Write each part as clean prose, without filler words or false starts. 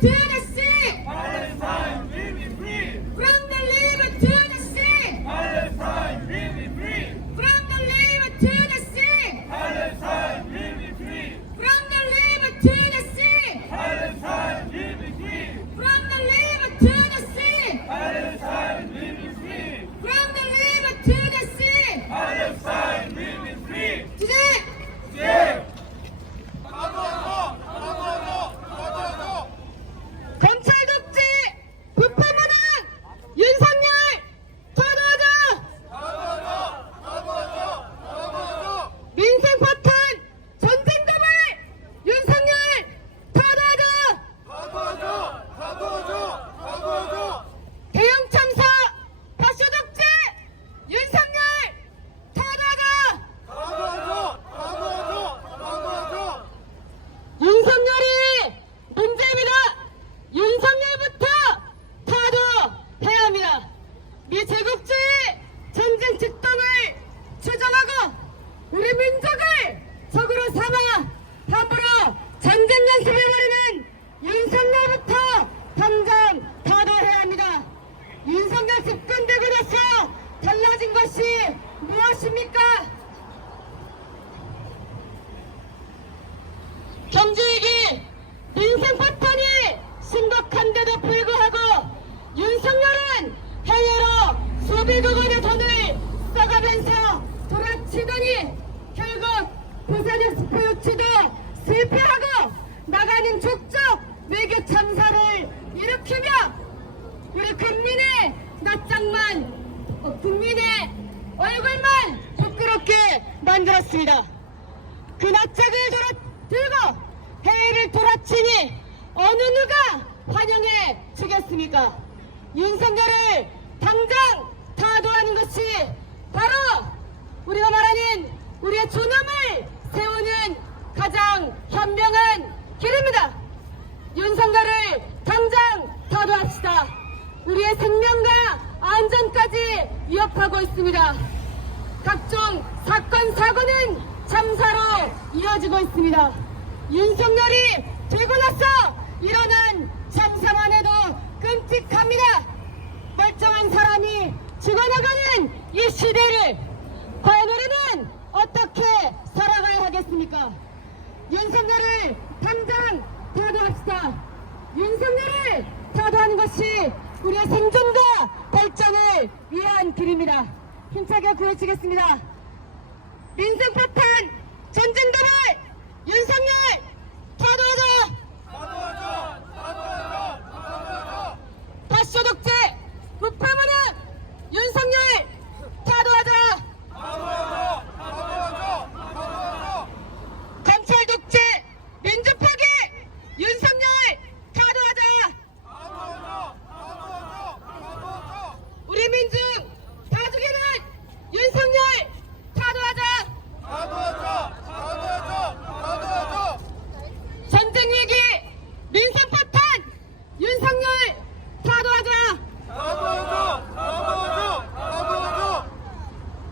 to the sea. Palestine will be free. From the river to the sea. Palestine will be free. From the river to the sea. Palestine will be free. From the river to the sea. Palestine will be free. From the river to the sea. Palestine will be free. From the river to the sea. Palestine will be free. 주제 예. 검찰 독재 부패무능 윤석열 타도하자. 민생 파탄 전쟁 도발 윤석열 타도하자. 대형 참사 파쇼 독재 윤석열 타도하자. 윤석열이 문제입니다. 윤석열부터 타도해야 합니다. 미제국주의 전쟁 직동을 추정하고 우리 민족을 적으로 삼아 함부로 전쟁 연습해버리는 윤석열부터 당장 타도해야 합니다. 윤석열 집권되고 나서 달라진 것이 무엇입니까? 경제위기, 민생 파탄이 심각한데도 불구하고 윤석열은 해외로 수백억 원의 돈을 써가면서 돌아치더니 결국 부산 엑스포 유치도 실패하고 나가는 족적 외교 참사를 일으키며 우리 국민의 낯장만 국민의 얼굴만 부끄럽게 만들었습니다. 그 낯짝을 들고 해외를 돌아치니 어느 누가 환영해 주겠습니까? 윤석열을 당장 타도하는 것이 바로 우리가 말하는 우리의 존엄을 세우는 가장 현명한 길입니다. 윤석열을 당장 타도합시다. 우리의 생명과 안전까지 위협하고 있습니다. 각종 사건 사고는 참사로 이어지고 있습니다. 윤석열이 되고 나서 일어난 참사만 해도 끔찍합니다. 멀쩡한 사람이 죽어나가는 이 시대를 과연 우리는 어떻게 살아가야 하겠습니까? 윤석열을 당장 타도합시다. 윤석열을 타도하는 것이 우리의 생존과 발전을 위한 길입니다. 힘차게 구해주겠습니다. 민생 파탄 전쟁 도발 윤석열 타도하자. 파쇼 독재 부패무능 윤석열 타도하자. 검찰 독재 민주 파괴 윤석열 타도하자. 우리 민중 다 죽이는 윤석열 타도하자. 전쟁 위기 민생 파탄 윤석열 타도하자.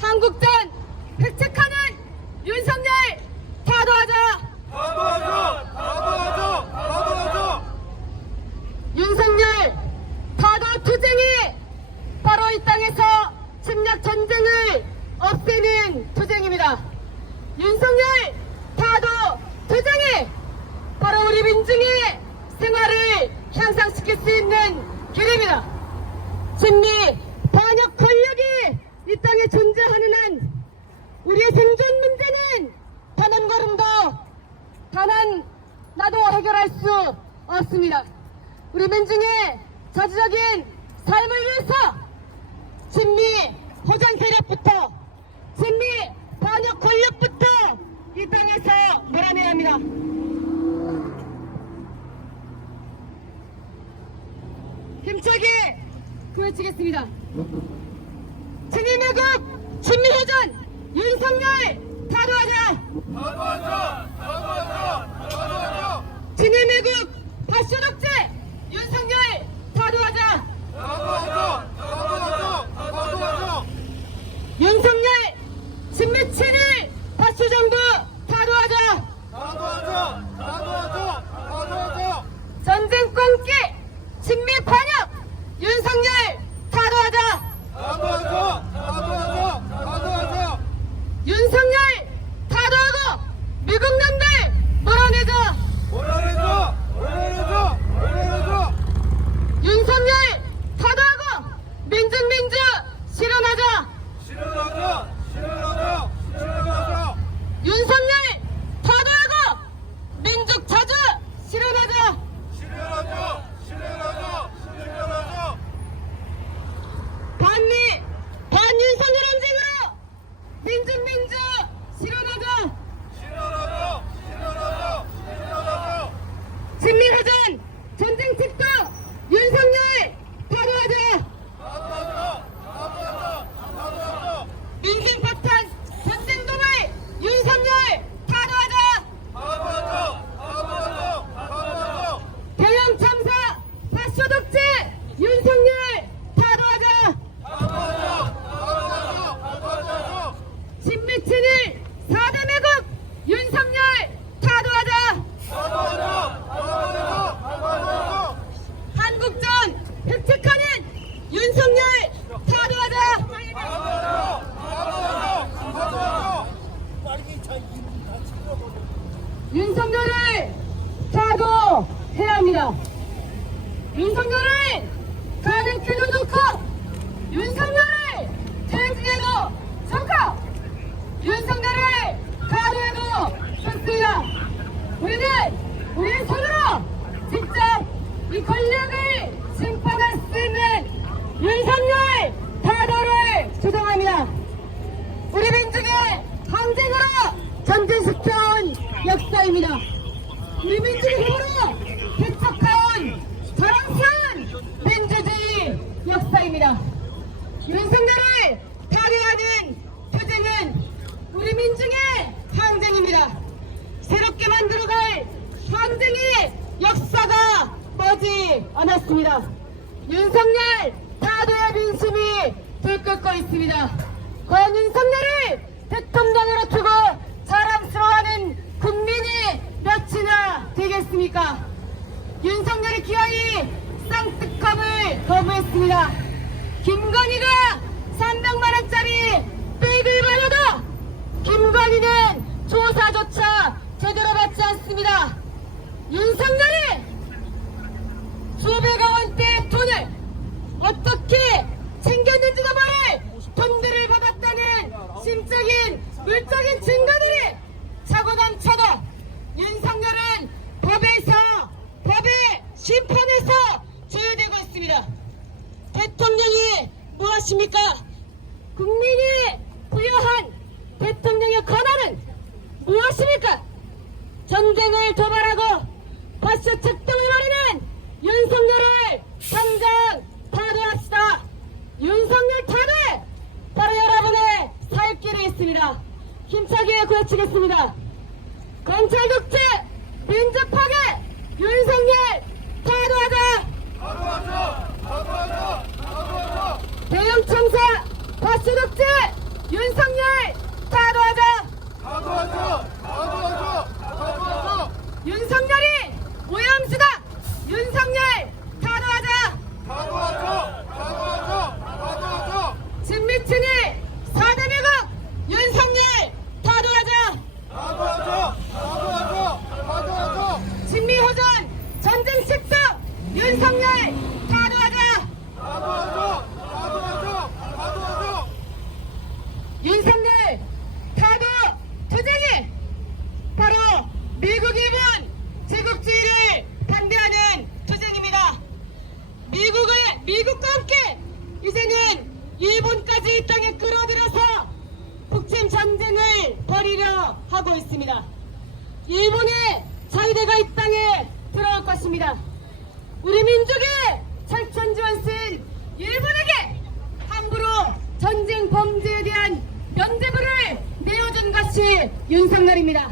한국전 획책하는 윤석열 타도하자. 윤석열 타도 투쟁이 바로 이 땅에서 침략 전쟁을 없애는 투쟁입니다. 윤석열 타도 투쟁이 바로 우리 민중의 생활을 향상시킬 수 있는 길입니다. 진미 반역 권력이 이 땅에 존재하는 한 우리의 생존 문제는 단 한 걸음도 단 한 나도 해결할 수 없습니다. 우리 민중의 자주적인 삶을 위해서 진미 호전 세력부터 진미 반역 권력부터 이 땅에서 몰아내야 합니다. 힘차게 구해주겠습니다. 진위매국 진미호전 윤석열 타도하자. 진위매국 파쇼 독재 윤석열 타도하자. 윤석열 진미 7일 파쇼 정부 타도하자. 전쟁 꽁 진미회전 전쟁 책도 윤석열 타도하자. 민생 파탄 전쟁 도발 윤석열 타도하자. 대형 참사 밭소독제 윤석열 타도하자. 친미 채널 4대 매국 윤석열 타도하자. 한국전 획책하는 윤석열 타도하자. 윤석열을 타도해야 합니다. 윤석열을 가능해도 좋고 윤석열을 퇴진해도 좋고 윤석열을 가도해도 좋습니다. 우리는 손으로 직접 이 권력을 심판할 수 있는 윤석열 타도를 주장합니다. 우리 민중의 항쟁으로 전진시켜온 역사입니다. 우리 민중의 힘으로 개척해온 자랑스러운 민주주의 역사입니다. 윤석열을 타도하는 투쟁은 우리 민중의 항쟁입니다. 새롭게 만들어갈 항쟁의 역사가 머지 않았습니다. 윤석열 타도의 민심이 들끓고 있습니다. 과연 윤석열을 대통령으로 두고 자랑스러워하는 국민이 몇이나 되겠습니까? 윤석열이 기어이 쌍특검을 거부했습니다. 김건희가 300만원짜리 백을 받아도 김건희는 조사조차 제대로 받지 않습니다. 윤석열이 수백억 원대의 돈을 어떻게 챙겼는지도 모를 돈들을 받았다는 심적인 물적인 증거들이 차고 넘쳐도 윤석열은 법의 심판에서 조율되고 있습니다. 대통령이 무엇입니까? 국민이 부여한 대통령의 권한은 무엇입니까? 전쟁을 도발하고 버스 책동을 벌이는 윤석열을 당장 타도합시다. 윤석열 타도에 바로 여러분의 살 길이 있습니다. 힘차게 외치겠습니다. 검찰 독재, 민주 파괴, 윤석열 타도하자. 대형 참사, 버스 독재, 윤석열 타도하자. 윤석열이 오염수다. 윤석열 타도하자. 진미친일 4대 매국 윤석열 타도하자. 진미호전 전쟁 책도 윤석열 타도하자. 윤석열 타도 투쟁이 바로 미국 일본 제국주의를 반대하는 투쟁입니다. 미국과 함께 이제는 일본까지 이 땅에 끌어들여서 북침 전쟁을 벌이려 하고 있습니다. 일본의 자위대가 이 땅에 들어올 것입니다. 우리 민족의 철천지원스인 일본에게 함부로 전쟁 범죄에 대한 면죄부를 내어준 것이 윤석열입니다.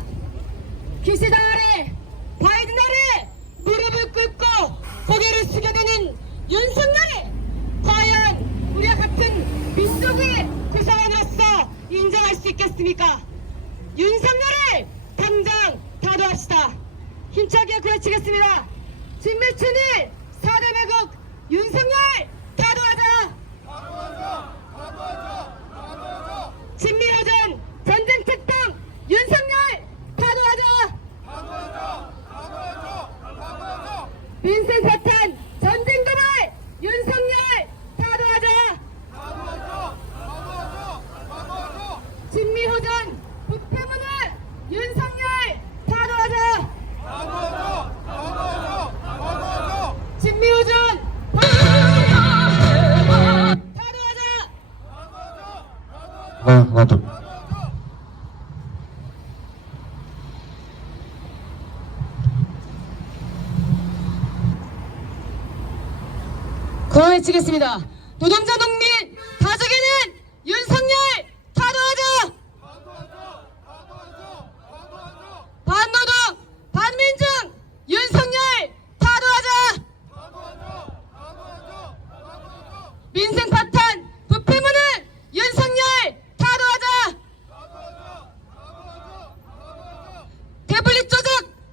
기시다 아래, 바이든 아래 무릎을 꿇고 고개를 숙여대는 윤석열이 과연 우리와 같은 민족의 구성원으로서 인정할 수 있겠습니까? 윤석열을 당장 타도합시다. 힘차게 외치겠습니다. 진미친일 4대 매국 윤석열 타도하자. 진미호전 전쟁 책동 윤석열 타도하자. 민생 사탄 전쟁 도발 윤석열 타도하자. 진미호전 부패문을 윤석열 타도하자. 진미호전 타도하자. 하나 둘. 고해치겠습니다. 노동자 농민 가족에는 윤석열 타도하자. 반노동 반민중 윤석열 타도하자. 민생 파탄 부패무는 윤석열 타도하자. 태블릿 조작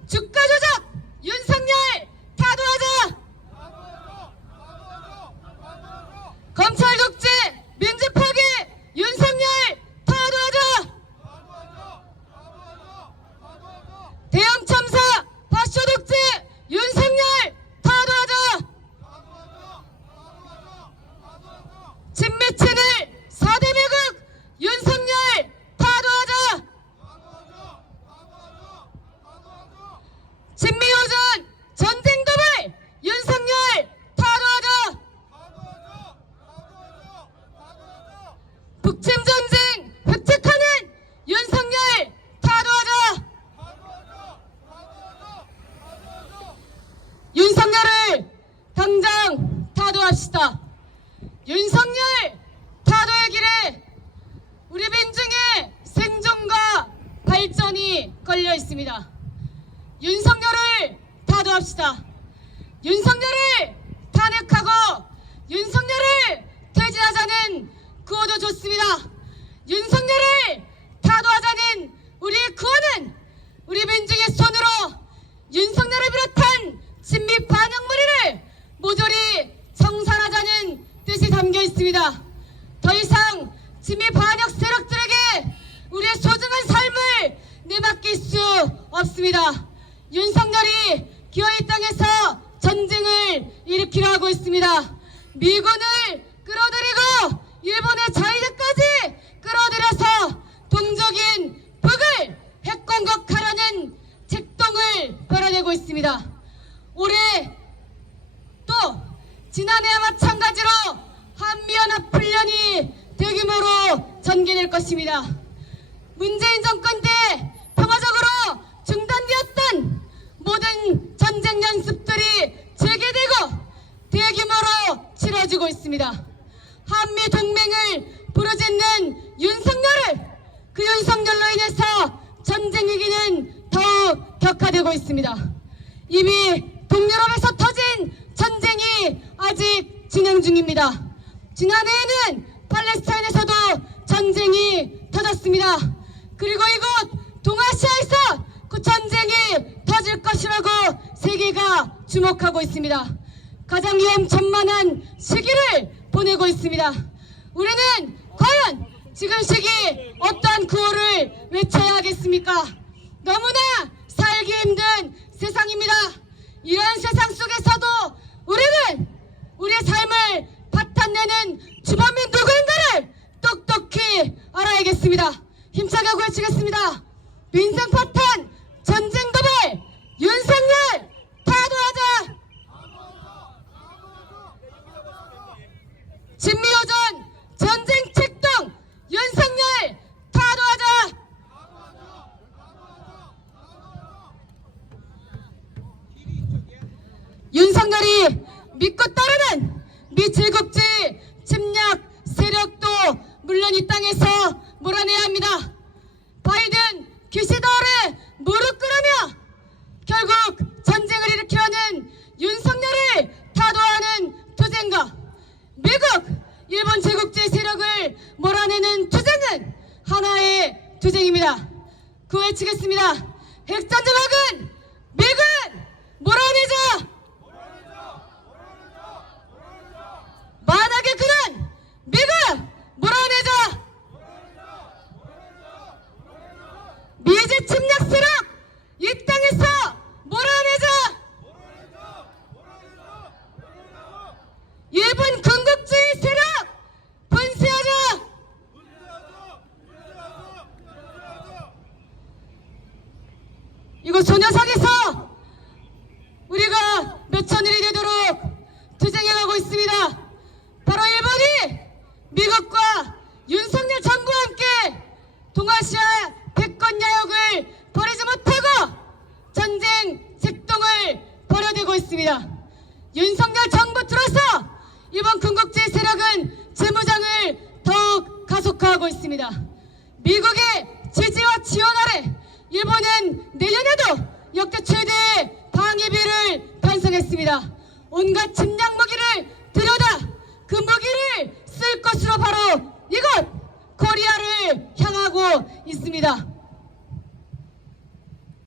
주가 조작 윤석열 타도하자. 검찰 독재 민주 파괴 윤석열 타도하자. 대형 참사 파쇼 독재 윤석열 타도하자. 친미 채널 4대 매국 윤석열 타도하자. 친미호전 전쟁 도발 윤석열 타도하자. 북침 전쟁 획책하는 윤석열 타도하자. 윤석열을 당장 타도합시다. 윤석열 타도의 길에 우리 민중의 생존과 발전이 걸려 있습니다. 윤석열을 타도합시다. 윤석열을 탄핵하고 윤석열을 퇴진하자는 구호도 좋습니다. 윤석열을 타도하자는 우리의 구호는 우리 민중의 손으로 윤석열을 비롯한 친미 반역 무리를 모조리 청산하자는 뜻이 담겨 있습니다. 더 이상 친미 반역 세력들에게 우리의 소중한 삶을 내맡길 수 없습니다. 윤석열이 기어이 땅에서 전쟁을 일으키려 하고 있습니다. 미군을 끌어들이고 일본의 자위대까지 끌어들여서 동족인 북을 핵공격하려는 책동을 벌여내고 있습니다. 올해 또 지난해와 마찬가지로 한미연합훈련이 대규모로 전개될 것입니다. 문재인 정권 때 평화적으로 중단되었던 모든 전쟁 연습들이 재개되고 대규모로 치러지고 있습니다. 한미 동맹을 부르짖는 윤석열을 그 윤석열로 인해서 전쟁 위기는 더욱 격화되고 있습니다. 이미 동유럽에서 터진 전쟁이 아직 진행 중입니다. 지난해에는 팔레스타인에서도 전쟁이 터졌습니다. 그리고 이곳 동아시아에서 그 전쟁이 터질 것이라고 세계가 주목하고 있습니다. 가장 위험천만한 시기를 보내고 있습니다. 우리는 과연 지금 시기 어떠한 구호를 외쳐야 하겠습니까? 너무나 살기 힘든 세상입니다. 이런 세상 속에서도 우리는 우리의 삶을 바탕내는 주범이 누구인가를 똑똑히 알아야겠습니다. 힘차게 외치겠습니다. 민생 파탄 전쟁 도발 윤석열 타도하자. 친미호전 전쟁 책동 윤석열 타도하자. 윤석열이 믿고 따르는 미제국주의 침략 세력도 물론 이 땅에서 몰아내야 합니다. 바이든 기시다를 무릎 꿇으며 결국 전쟁을 일으키려는 윤석열을 타도하는 투쟁과 미국, 일본 제국주의 세력을 몰아내는 투쟁은 하나의 투쟁입니다. 그 외치겠습니다. 핵전쟁학은 미국 몰아내자. 만악의 근원 미국 몰아내자. 미제 침략 세력 이 땅에서 몰아내자. 일본 군국주의 세력 분쇄하자. 이곳 소녀상에서 우리가 몇천일이 되도록 투쟁해가고 있습니다. 바로 일본이 미국과 윤석열 정부와 함께 동아시아 패권 야욕을 버리지 못하고 전쟁 책동을 벌여대고 있습니다. 윤석열 정부 들어서 이번 군국주의 세력은 재무장을 더욱 가속화하고 있습니다. 미국의 지지와 지원 아래 일본은 내년에도 역대 최대의 방위비를 편성했습니다. 온갖 침략 무기를 들여다 그 무기를 쓸 것으로 바로 이곳 코리아를 향하고 있습니다.